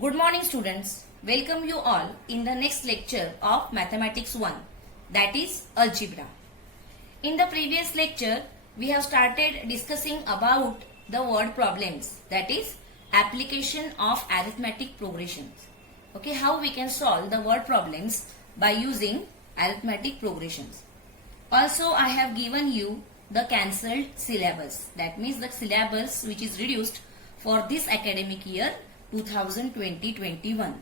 Good morning students. Welcome you all in the next lecture of Mathematics 1, that is Algebra. In the previous lecture, we have started discussing about the word problems, that is application of arithmetic progressions. Okay, how we can solve the word problems by using arithmetic progressions. Also, I have given you the cancelled syllabus, that means the syllabus which is reduced for this academic year 2020-21.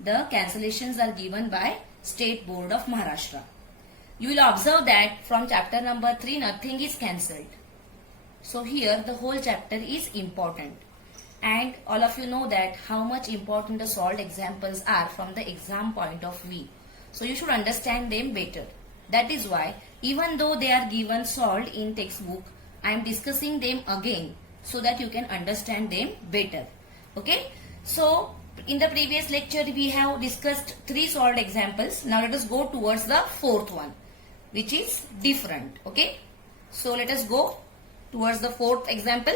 The cancellations are given by State Board of Maharashtra. You will observe that from chapter number 3 nothing is cancelled. So here the whole chapter is important. And all of you know that how much important the solved examples are from the exam point of view. So you should understand them better. That is why even though they are given solved in textbook, I am discussing them again so that you can understand them better. Okay, so in the previous lecture we have discussed 3 solved examples. Now let us go towards the 4th one, which is different. Okay, so let us go towards the 4th example.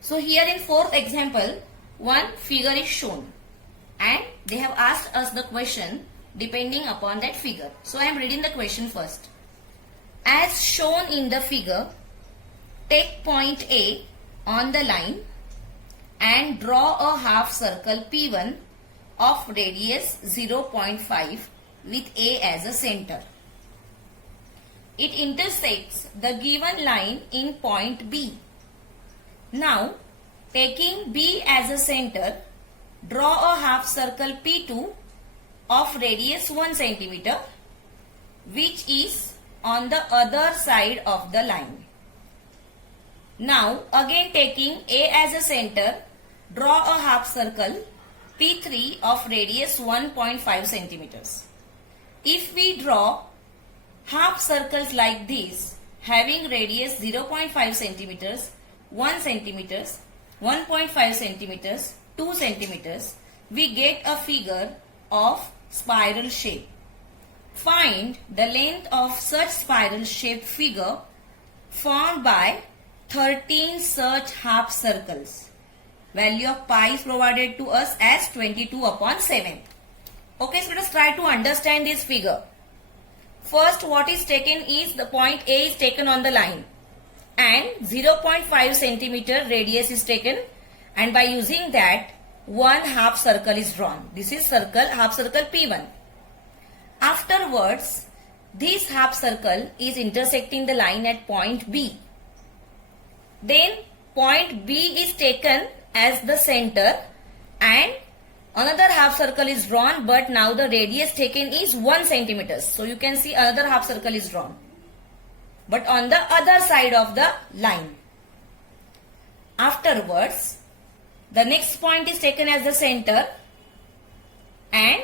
So here in 4th example, one figure is shown and they have asked us the question depending upon that figure. So I am reading the question first. As shown in the figure, take point A on the line and draw a half circle P1 of radius 0.5 with A as a center. It intersects the given line in point B. Now, taking B as a center, draw a half circle P2 of radius 1 centimeter, which is on the other side of the line. Now, again taking A as a center, draw a half circle P3 of radius 1.5 centimeters. If we draw half circles like this, having radius 0.5 centimeters, 1 centimeters, 1.5 centimeters, 2 centimeters, we get a figure of spiral shape. Find the length of such spiral shaped figure formed by 13 such half circles. Value of pi is provided to us as 22 upon 7. Okay, so let us try to understand this figure. First, what is taken is the point A is taken on the line and 0.5 centimeter radius is taken, and by using that one half circle is drawn. This is circle, half circle P1. Afterwards, this half circle is intersecting the line at point B. Then point B is taken as the center and another half circle is drawn, but now the radius taken is 1 centimeter. So you can see another half circle is drawn, but on the other side of the line. Afterwards, the next point is taken as the center and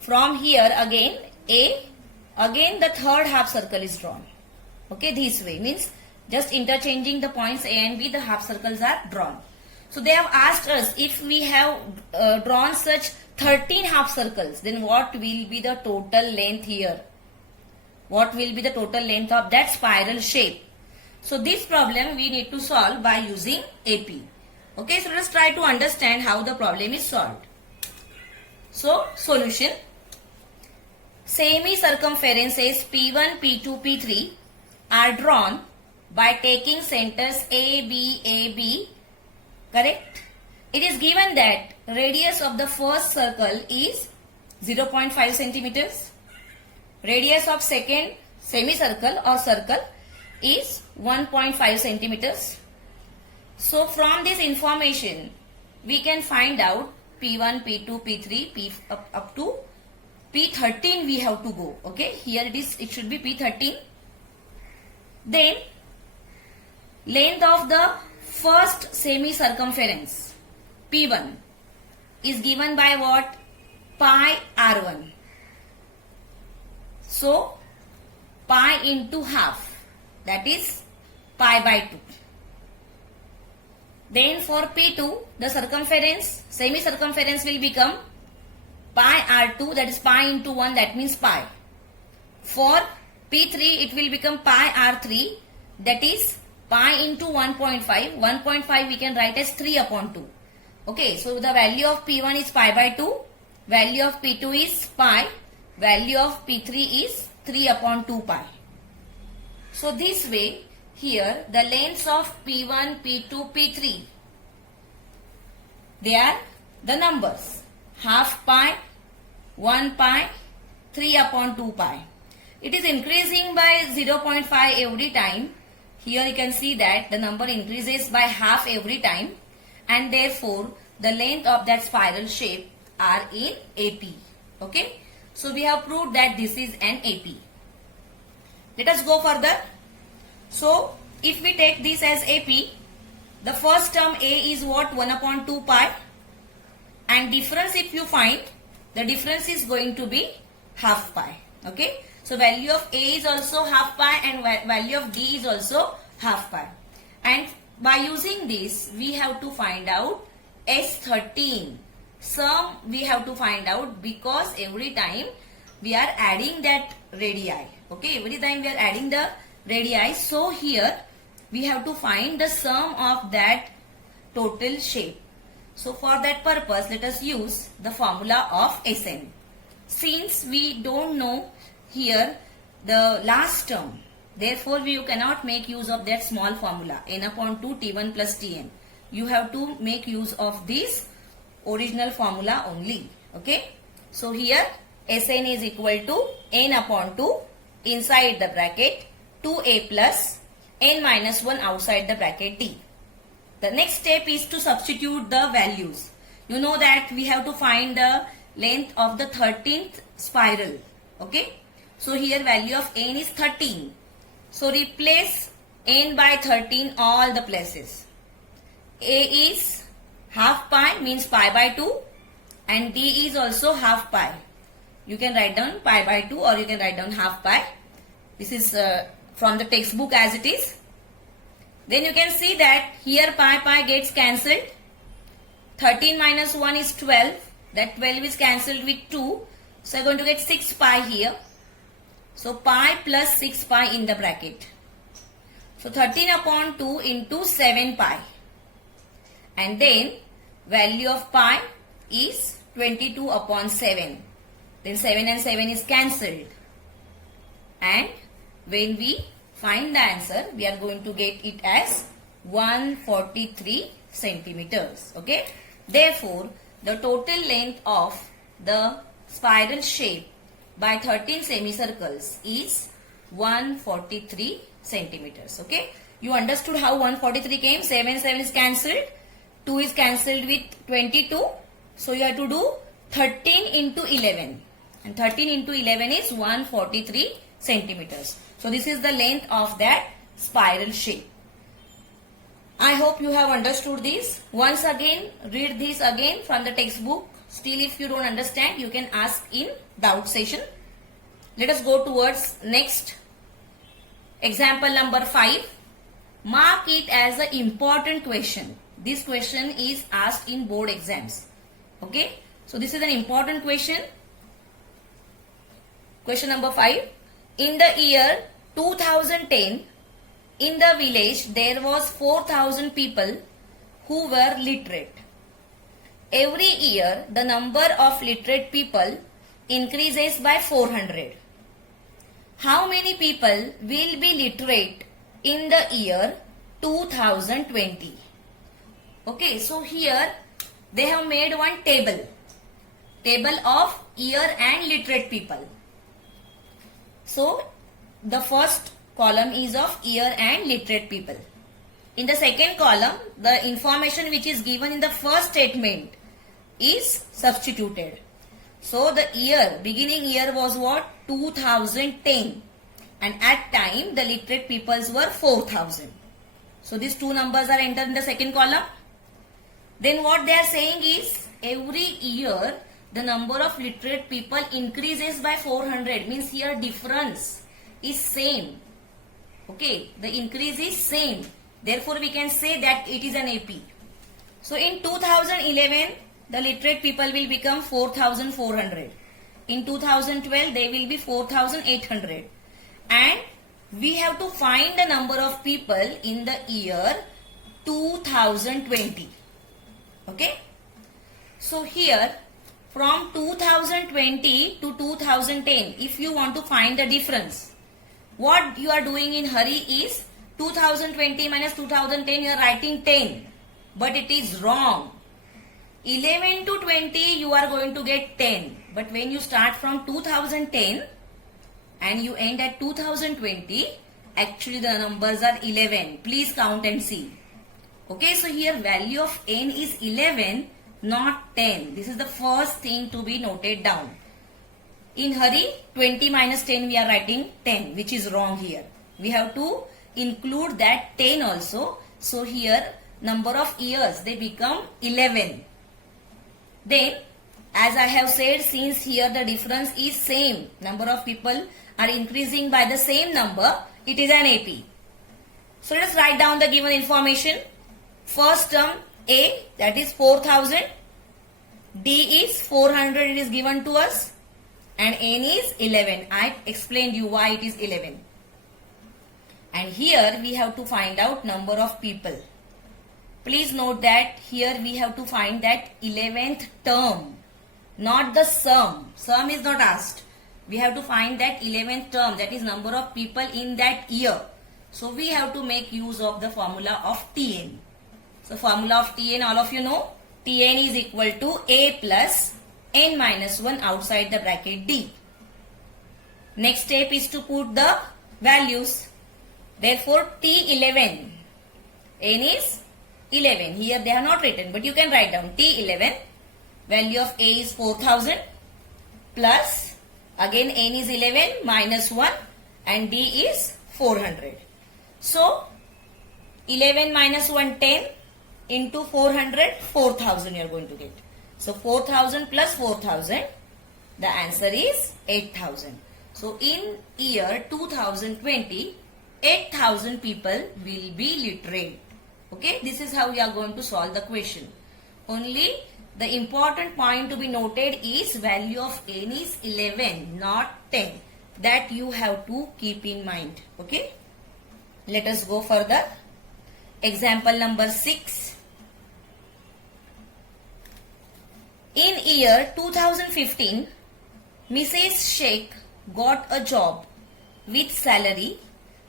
from here again the third half circle is drawn. Okay, this way means just interchanging the points A and B, the half circles are drawn. So they have asked us if we have drawn such 13 half circles, then what will be the total length here? What will be the total length of that spiral shape? So this problem we need to solve by using AP. Okay, so let us try to understand how the problem is solved. So solution. Semi-circumferences P1, P2, P3 are drawn by taking centers A, B, correct? It is given that radius of the first circle is 0.5 centimeters. Radius of second semicircle or circle is 1.5 centimeters. So from this information, we can find out P1, P2, P3, up to P13 we have to go. Okay, here it should be P13. Then length of the first semi-circumference P1 is given by what? Pi R1. So pi into half, that is pi by 2. Then for P2, the circumference, semi-circumference will become pi R2, that is pi into 1, that means pi. For P3, it will become pi R3, that is pi into 1.5. 1.5 we can write as 3 upon 2. Okay, so the value of P1 is pi by 2, value of P2 is pi, value of P3 is 3 upon 2 pi. So this way, here the lengths of P1, P2, P3, they are the numbers, half pi, 1 pi, 3 upon 2 pi. It is increasing by 0.5 every time. Here you can see that the number increases by half every time, and therefore the length of that spiral shape are in AP. Okay, so we have proved that this is an AP. Let us go further. So if we take this as AP, the first term A is what? 1 upon 2 pi, and difference if you find, the difference is going to be half pi. Okay, so value of A is also half pi and value of D is also half pi. And by using this, we have to find out S13. Sum we have to find out, because every time we are adding that radii. Okay, every time we are adding the radii. So here we have to find the sum of that total shape. So for that purpose, let us use the formula of Sn. Since we don't know here the last term, therefore you cannot make use of that small formula n upon 2 T1 plus Tn. You have to make use of this original formula only. Okay, so here Sn is equal to n upon 2 inside the bracket 2a plus n minus 1 outside the bracket t. The next step is to substitute the values. You know that we have to find the length of the 13th spiral. Okay, so here value of n is 13. So replace n by 13 all the places. A is half pi, means pi by 2, and D is also half pi. You can write down pi by 2 or you can write down half pi. This is from the textbook as it is. Then you can see that here pi gets cancelled. 13 minus 1 is 12. That 12 is cancelled with 2. So you are going to get 6 pi here. So pi plus 6 pi in the bracket. So 13 upon 2 into 7 pi. And then value of pi is 22 upon 7. Then 7 and 7 is cancelled. And when we find the answer, we are going to get it as 143 centimeters. Okay. Therefore, the total length of the spiral shape by 13 semicircles is 143 centimeters. Okay. You understood how 143 came? 7 is cancelled. 2 is cancelled with 22. So you have to do 13 into 11. And 13 into 11 is 143 centimeters. So this is the length of that spiral shape. I hope you have understood this. Once again, read this again from the textbook. Still, if you don't understand, you can ask in doubt session. Let us go towards next example number 5. Mark it as an important question. This question is asked in board exams. Okay. So this is an important question. Question number 5. In the year 2010, in the village there was 4,000 people who were literate. Every year the number of literate people increases by 400. How many people will be literate in the year 2020? Okay, so here they have made one table of year and literate people. So the first column is of year and literate people. In the second column, the information which is given in the first statement is substituted. So the year, beginning year was what? 2010. And at time the literate peoples were 4,000. So these two numbers are entered in the second column. Then what they are saying is, every year the number of literate people increases by 400. Means here difference is same. Okay, the increase is same. Therefore we can say that it is an AP. So in 2011 the literate people will become 4,400. In 2012 they will be 4,800. And we have to find the number of people in the year 2020. Okay, So here from 2020 to 2010, if you want to find the difference, what you are doing in hurry is 2020 minus 2010, you are writing 10, but it is wrong. 11 to 20 you are going to get 10, but when you start from 2010 and you end at 2020, actually the numbers are 11. Please count and see. Okay, so here value of n is 11, not 10. This is the first thing to be noted down. In hurry, 20 minus 10 we are writing 10, which is wrong here. We have to include that 10 also. So here number of years, they become 11. Then as I have said, since here the difference is same, number of people are increasing by the same number, it is an AP. So let us write down the given information. First term A, that is 4000. D is 400, it is given to us. And N is 11. I explained you why it is 11. And here we have to find out number of people. Please note that here we have to find that 11th term, not the sum. Sum is not asked. We have to find that 11th term, that is number of people in that year. So we have to make use of the formula of Tn. So formula of Tn, all of you know, Tn is equal to A plus n minus 1 outside the bracket D. Next step is to put the values. Therefore T11, n is 11. Here they are not written, but you can write down T11. Value of A is 4000 plus, again n is 11 minus 1 and D is 400. So 11 minus 1, 10 into 400, 4000 you are going to get. So 4000 plus 4000, the answer is 8000. So in year 2020, 8000 people will be literate. Okay, this is how we are going to solve the question. Only the important point to be noted is value of n is 11, not 10. That you have to keep in mind. Okay, let us go further. Example number 6. In year 2015, Mrs. Sheikh got a job with salary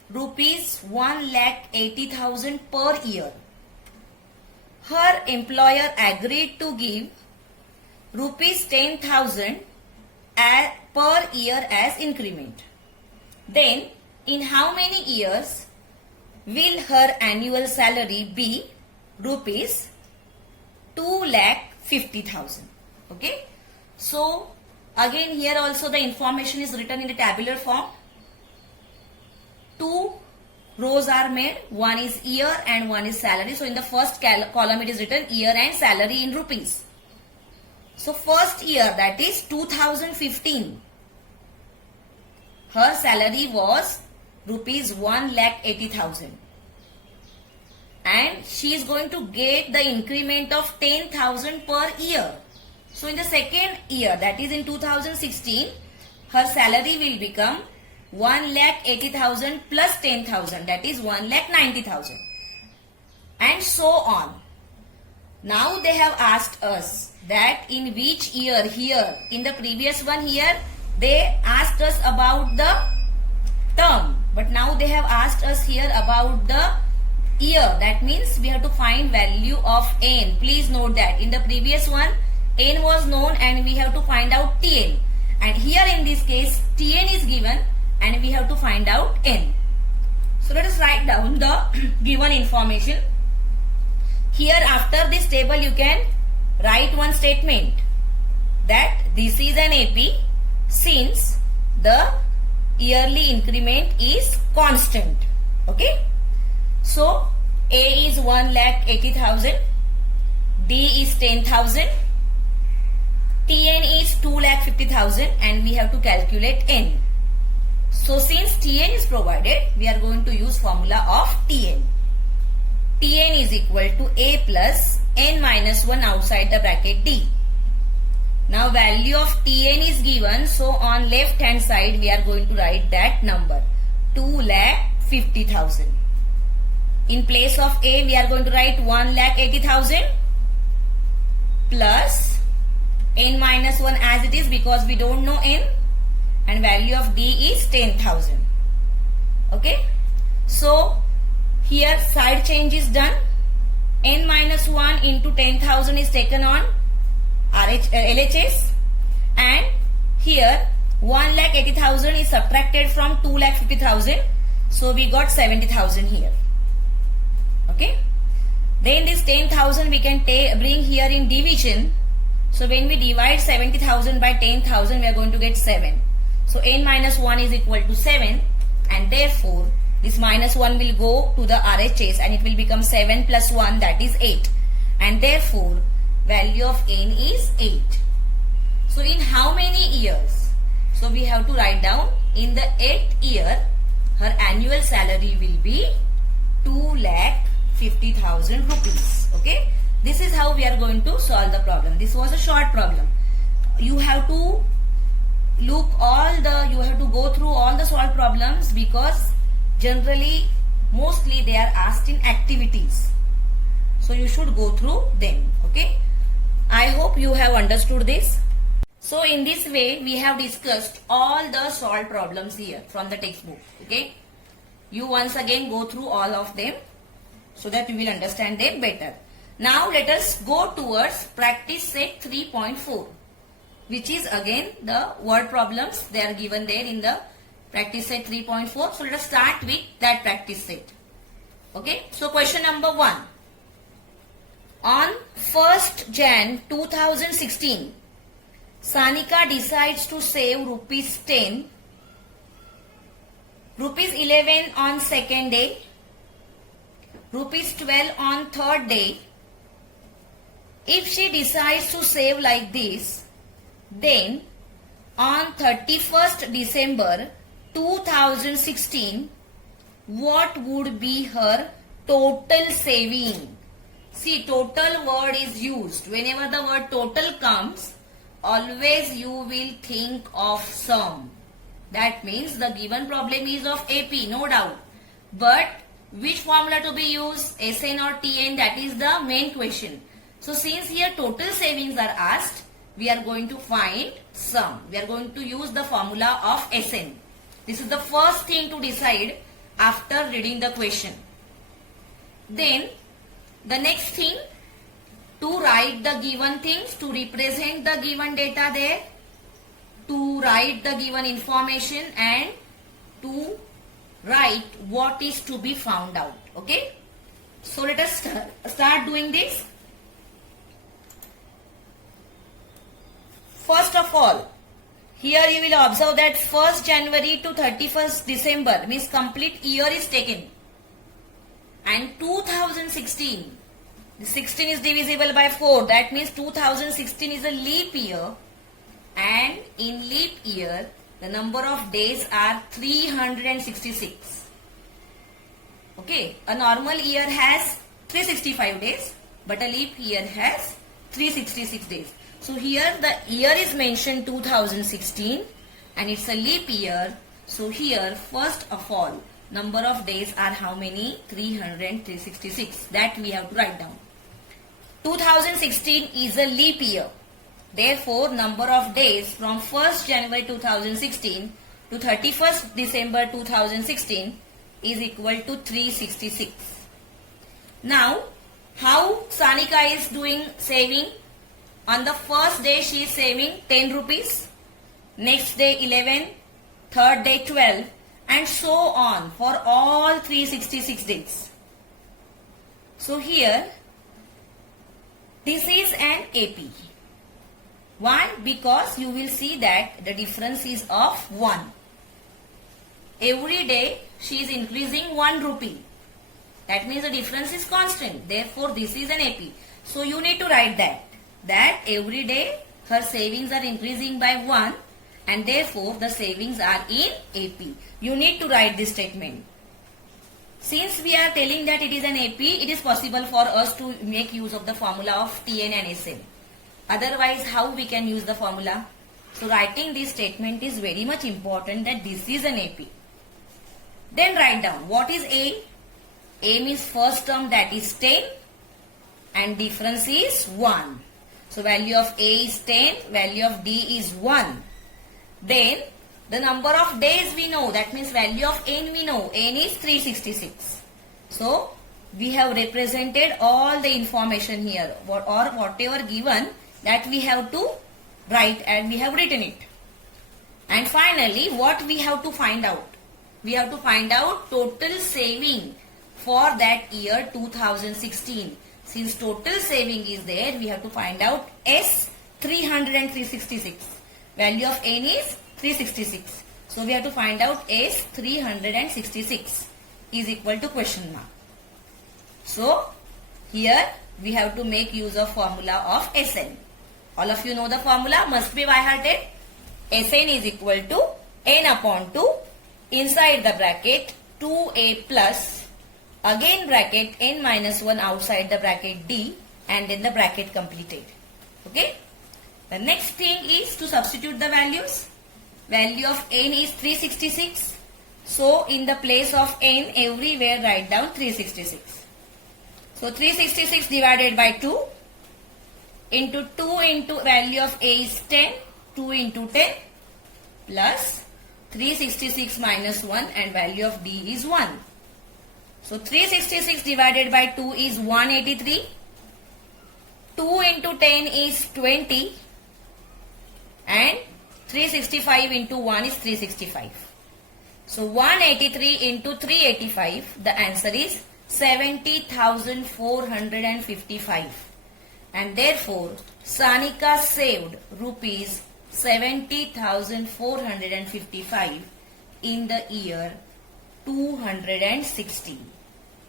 rupees 1,80,000 per year. Her employer agreed to give rupees 10,000 per year as increment. Then, in how many years will her annual salary be rupees 2,50,000? Okay. So, again here also the information is written in the tabular form. Two rows are made, one is year and one is salary. So in the first column it is written year and salary in rupees. So first year, that is 2015, her salary was rupees 1,80,000 and she is going to get the increment of 10,000 per year. So in the second year, that is in 2016, her salary will become 1,80,000 plus 10,000, that is 1,90,000, and so on. Now they have asked us that in which year. Here in the previous one, here they asked us about the term, but now they have asked us here about the year. That means we have to find value of n. Please note that in the previous one n was known and we have to find out Tn, and here in this case Tn is given and we have to find out n. So let us write down the given information. Here after this table you can write one statement that this is an AP since the yearly increment is constant. Okay. So A is 1,80,000, D is 10,000, Tn is 2,50,000 and we have to calculate n. So since Tn is provided, we are going to use formula of Tn. Tn is equal to A plus n minus 1 outside the bracket D. Now value of Tn is given, so on left hand side we are going to write that number 2,50,000. In place of A we are going to write 1,80,000 plus n minus 1 as it is because we don't know n, and value of D is 10,000. Okay. So here side change is done. N minus 1 into 10,000 is taken on LHS, and here 1,80,000 is subtracted from 2,50,000. So we got 70,000 here. Okay. Then this 10,000 we can bring here in division. So when we divide 70,000 by 10,000, we are going to get 7. So n minus 1 is equal to 7, and therefore this minus 1 will go to the RHS and it will become 7 plus 1, that is 8. And therefore value of n is 8. So in how many years? So we have to write down in the 8th year her annual salary will be 2,50,000 rupees. Okay. This is how we are going to solve the problem. This was a short problem. You have to go through all the solved problems because generally, mostly they are asked in activities. So you should go through them. Okay. I hope you have understood this. So in this way, we have discussed all the solved problems here from the textbook. Okay. You once again go through all of them so that you will understand them better. Now let us go towards practice set 3.4, which is again the word problems. They are given there in the practice set 3.4. So let us start with that practice set. Okay. So question number 1. On 1st Jan 2016, Sanika decides to save rupees 10, rupees 11 on second day, rupees 12 on third day. If she decides to save like this, then on 31st December 2016, what would be her total saving? See, total word is used. Whenever the word total comes, always you will think of sum. That means the given problem is of AP, no doubt. But which formula to be used, SN or TN, that is the main question. So since here total savings are asked, we are going to find sum. We are going to use the formula of SN. This is the first thing to decide after reading the question. Then the next thing, to write the given things, to represent the given data there, to write the given information, and to write what is to be found out. Okay. So let us start doing this. First of all, here you will observe that 1st January to 31st December means complete year is taken. And 2016, the 16 is divisible by 4. That means 2016 is a leap year. And in leap year, the number of days are 366. Okay, a normal year has 365 days, but a leap year has 366 days. So here the year is mentioned 2016 and it's a leap year. So here first of all, number of days are how many? 366. That we have to write down. 2016 is a leap year. Therefore, number of days from 1st January 2016 to 31st December 2016 is equal to 366. Now, how Sanika is doing saving? On the first day she is saving 10 rupees, next day 11, third day 12, and so on for all 366 days. So here, this is an AP. Why? Because you will see that the difference is of 1. Every day she is increasing 1 rupee. That means the difference is constant. Therefore, this is an AP. So you need to write that every day her savings are increasing by 1 and therefore the savings are in AP. You need to write this statement. Since we are telling that it is an AP, it is possible for us to make use of the formula of TN and SN. Otherwise, how we can use the formula? So writing this statement is very much important that this is an AP. Then write down what is A. A means first term, that is 10 and difference is 1. So value of A is 10, value of D is 1. Then the number of days we know, that means value of N we know, N is 366. So we have represented all the information here, or whatever given, that we have to write, and we have written it. And finally, what we have to find out? We have to find out total saving for that year 2016. Since total saving is there, we have to find out S 300 and 366. Value of N is 366. So we have to find out S 366 is equal to question mark. So here we have to make use of formula of Sn. All of you know the formula, must be by hearted. Sn is equal to n upon 2, inside the bracket 2a plus, again bracket n minus 1 outside the bracket d, and then the bracket completed. Okay. The next thing is to substitute the values. Value of n is 366. So in the place of n, everywhere write down 366. So 366 divided by 2 into 2 into value of A is 10, 2 into 10 plus 366 minus 1, and value of D is 1. So 366 divided by 2 is 183. 2 into 10 is 20, and 365 into 1 is 365. So 183 into 385, the answer is 70,455, and therefore Sanika saved rupees 70,455 in the year 216.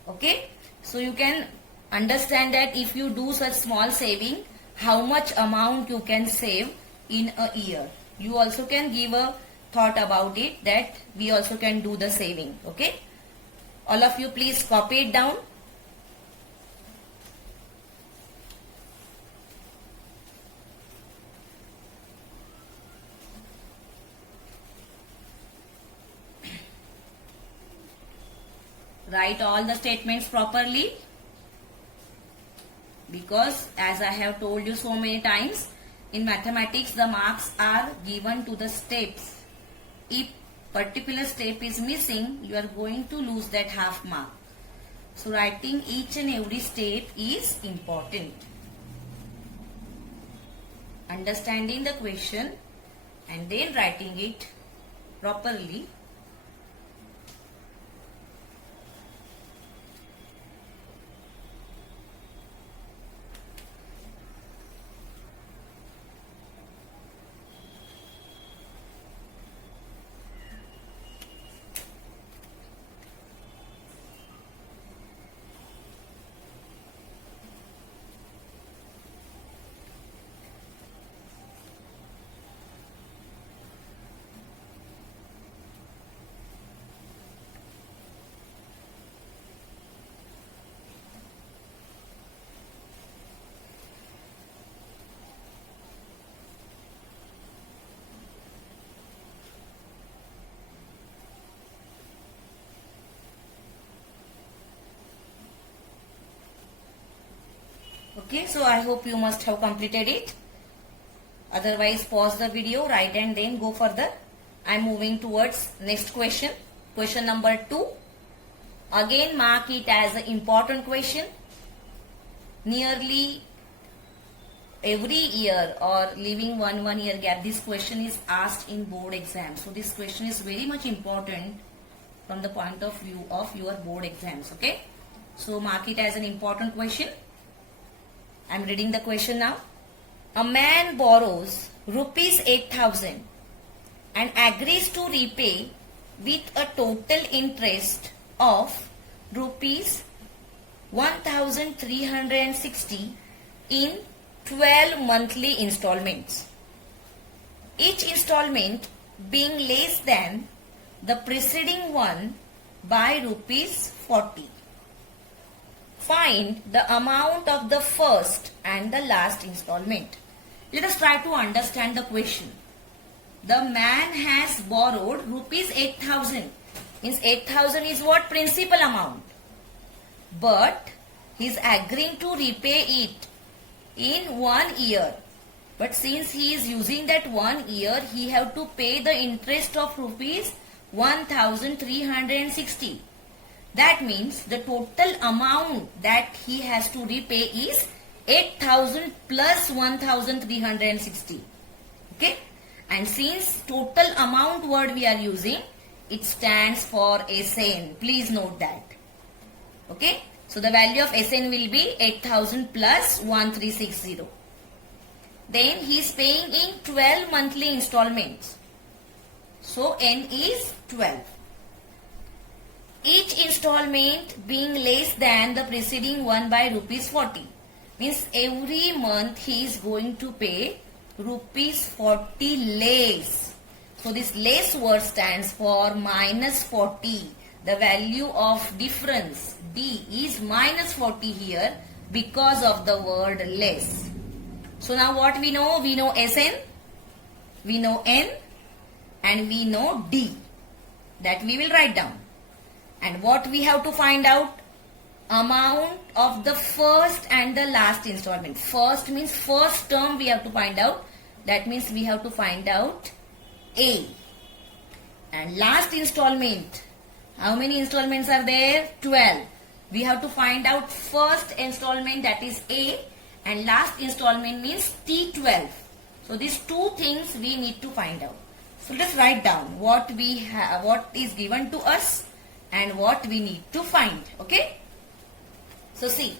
Okay, so you can understand that if you do such small saving, how much amount you can save in a year. You also can give a thought about it, that we also can do the saving. Okay, all of you please copy it down. Write all the statements properly, because as I have told you so many times, in mathematics the marks are given to the steps. If particular step is missing, you are going to lose that half mark. So writing each and every step is important. Understanding the question and then writing it properly. Okay, so I hope you must have completed it. Otherwise, pause the video, write, and then go further. I am moving towards next question. Question number 2. Again, mark it as an important question. Nearly every year, or leaving one year gap, this question is asked in board exam. So this question is very much important from the point of view of your board exams. Okay, so mark it as an important question. I am reading the question now. A man borrows rupees 8,000 and agrees to repay with a total interest of rupees 1,360 in 12 monthly installments, each installment being less than the preceding one by rupees 40. Find the amount of the first and the last installment. Let us try to understand the question. The man has borrowed rupees 8,000. Means 8,000 is what? Principal amount. But he is agreeing to repay it in 1 year. But since he is using that 1 year, he have to pay the interest of rupees 1360. That means the total amount that he has to repay is 8000 plus 1360. Okay? And since total amount word we are using, it stands for SN. Please note that. Okay? So the value of SN will be 8000 plus 1360. Then he is paying in 12 monthly installments. So N is 12. Each installment being less than the preceding one by rupees 40. Means every month he is going to pay rupees 40 less. So this less word stands for minus 40. The value of difference D is minus 40 here because of the word less. So now what we know? We know SN, we know N, and we know D. That we will write down. And what we have to find out? Amount of the first and the last installment. First means first term we have to find out. That means we have to find out A. And last installment. How many installments are there? 12. We have to find out first installment, that is A, and last installment means T12. So these two things we need to find out. So let's write down what we have, what is given to us and what we need to find. Okay? So see,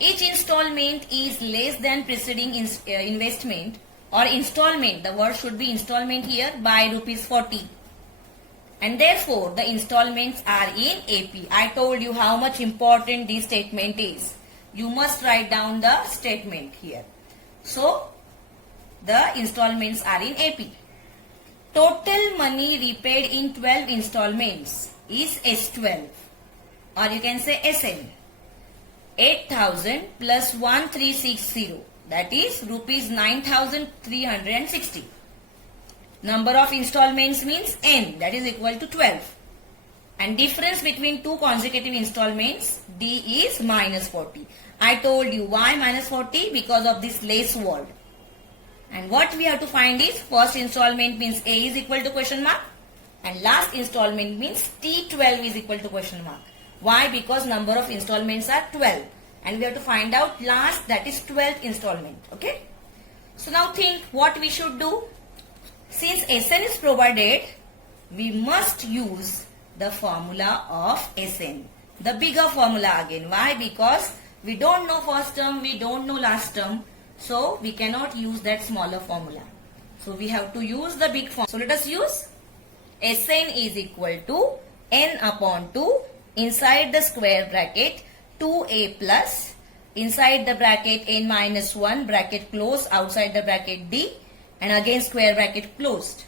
each installment is less than preceding investment or installment. The word should be installment here by rupees 40. And therefore, the installments are in AP. I told you how much important this statement is. You must write down the statement here. So, the installments are in AP. Total money repaid in 12 installments is S12. Or you can say SN. 8000 plus 1360. That is rupees 9360. Number of installments means N, that is equal to 12. And difference between two consecutive installments, D is minus 40. I told you why minus 40? Because of this less word. And what we have to find is first installment means A is equal to question mark. And last installment means T12 is equal to question mark. Why? Because number of installments are 12. And we have to find out last, that is 12th installment. Okay? So now think what we should do. Since SN is provided, we must use the formula of SN. The bigger formula again. Why? Because we don't know first term, we don't know last term. So we cannot use that smaller formula. So we have to use the big formula. So let us use SN is equal to N upon 2 inside the square bracket 2A plus inside the bracket N minus 1 bracket close outside the bracket D. And again square bracket closed.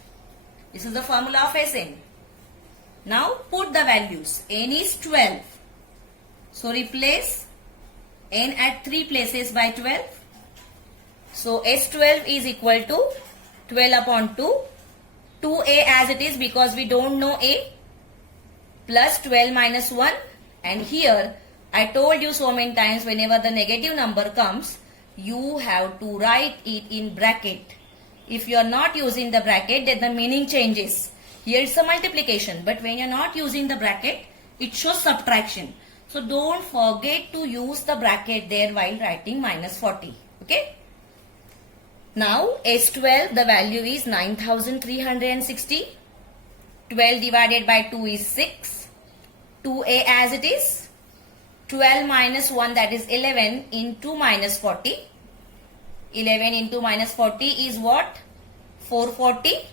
This is the formula of SN. Now put the values. N is 12. So replace N at 3 places by 12. So S12 is equal to 12 upon 2. 2A as it is because we don't know A. Plus 12 minus 1. And here I told you so many times whenever the negative number comes, you have to write it in bracket. If you are not using the bracket, then the meaning changes. Here it's a multiplication, but when you are not using the bracket, it shows subtraction. So don't forget to use the bracket there while writing minus 40. Okay? Now S12, the value is 9360. 12 divided by 2 is 6. 2A as it is. 12 minus 1, that is 11 into minus 40. 11 into minus 40 is what? 440.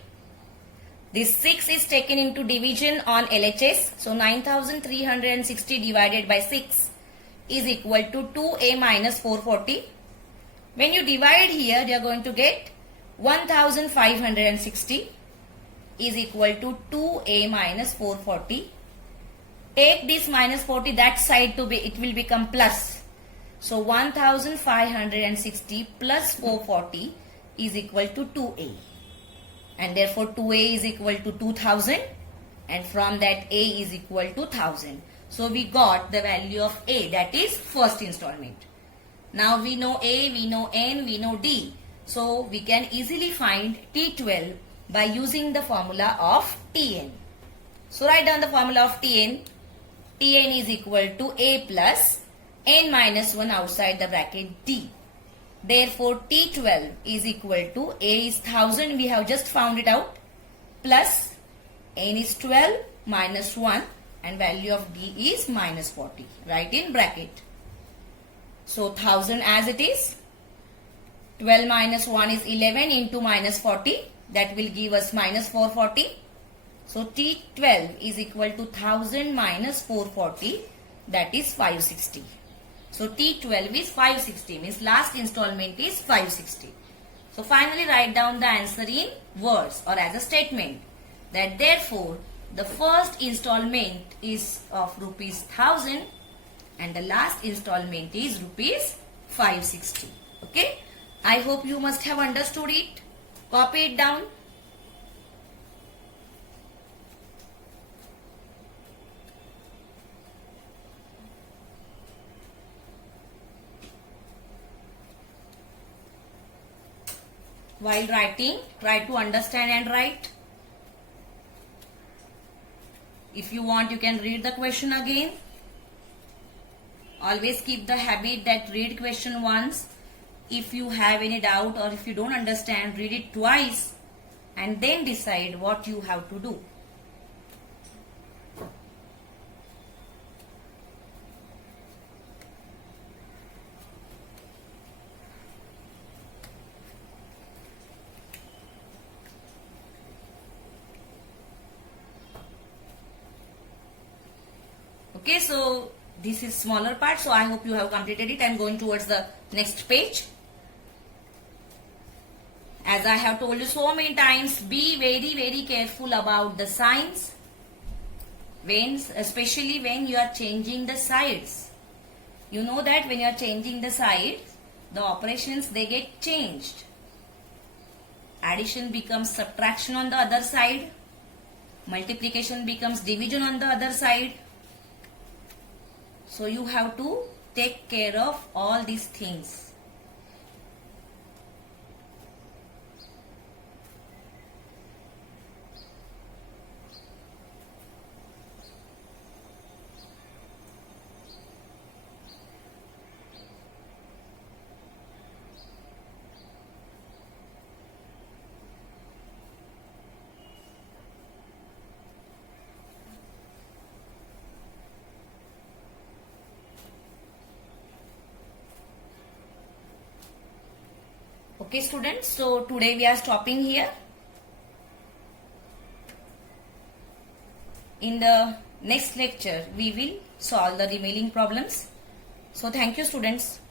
This 6 is taken into division on LHS. So 9360 divided by 6 is equal to 2A minus 440. When you divide here, you are going to get 1560 is equal to 2A minus 440. Take this minus 40 that side to be, it will become plus. So 1560 plus 440 is equal to 2A. And therefore 2A is equal to 2000. And from that A is equal to 1000. So we got the value of A, that is first installment. Now we know A, we know N, we know D. So we can easily find T12 by using the formula of Tn. So write down the formula of Tn. Tn is equal to A plus N minus 1 outside the bracket D. Therefore T12 is equal to A is 1000, we have just found it out, plus N is 12 minus 1 and value of D is minus 40. Write in bracket. So 1000 as it is. 12 minus 1 is 11 into minus 40. That will give us minus 440. So T12 is equal to 1000 minus 440. That is 560. So T12 is 560. Means last installment is 560. So finally write down the answer in words or as a statement. That therefore the first installment is of rupees 1000 and the last installment is rupees 560. Okay. I hope you must have understood it. Copy it down. While writing, try to understand and write. If you want, you can read the question again. Always keep the habit that read question once. If you have any doubt or if you don't understand, read it twice and then decide what you have to do. Okay, so this is smaller part, so I hope you have completed it. I am going towards the next page. As I have told you so many times, be very careful about the signs, especially when you are changing the sides. You know that when you are changing the sides, the operations they get changed. Addition becomes subtraction on the other side. Multiplication becomes division on the other side. So you have to take care of all these things. Okay students, so today we are stopping here. In the next lecture, we will solve the remaining problems. So thank you students.